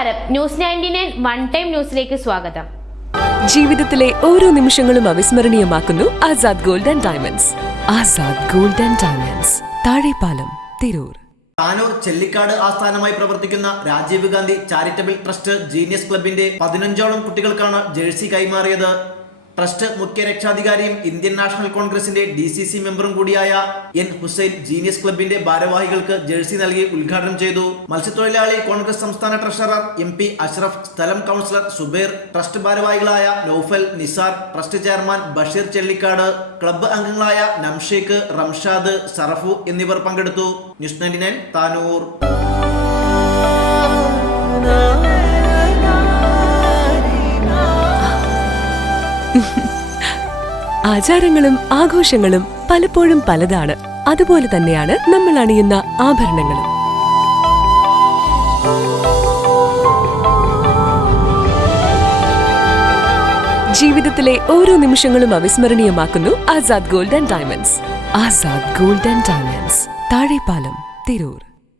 നമസ്കാരം, news 99 one time ന്യൂസിലേക്ക് സ്വാഗതം. ജീവിതത്തിലെ ഓരോ നിമിഷങ്ങളും അവിസ്മരണീയമാക്കുന്നു Azad gold and diamonds. Azad gold and diamonds, Thazhepalam, Tirur. Tanur Chellikkad ആസ്ഥാനമായി പ്രവർത്തിക്കുന്ന Rajiv Gandhi charitable trust genius ക്ലബിന്റെ 15ഓളം കുട്ടികൾക്കാണ് ജേഴ്സി കൈമാറിയത്. ട്രസ്റ്റ് മുഖ്യ രക്ഷാധികാരിയും ഇന്ത്യൻ നാഷണൽ കോൺഗ്രസിന്റെ DCC മെമ്പറും കൂടിയായ N. ഹുസൈൻ ജീനിയസ് ക്ലബിന്റെ ഭാരവാഹികൾക്ക് ജേഴ്സി നൽകി ഉദ്ഘാടനം ചെയ്തു. മത്സ്യത്തൊഴിലാളി കോൺഗ്രസ് സംസ്ഥാന ട്രഷറർ MP അഷ്റഫ്, സ്ഥലം കൗൺസിലർ സുബൈർ, ട്രസ്റ്റ് ഭാരവാഹികളായ Naufal, Nisar, trust chairman Basheer Chellikkad, club അംഗങ്ങളായ നംഷേഖ്, റംഷാദ്, സറഫു എന്നിവർ പങ്കെടുത്തു. ന്യൂസ് 99 താനൂർ. ആചാരങ്ങളും ആഘോഷങ്ങളും പലപ്പോഴും പലതാണ്. അതുപോലെ തന്നെയാണ് നമ്മൾ അണിയുന്ന ആഭരണങ്ങളും. ജീവിതത്തിലെ ഓരോ നിമിഷങ്ങളും അവിസ്മരണീയമാക്കുന്നു Azad gold and diamonds. Azad gold and diamonds, Thazhepalam, Tirur.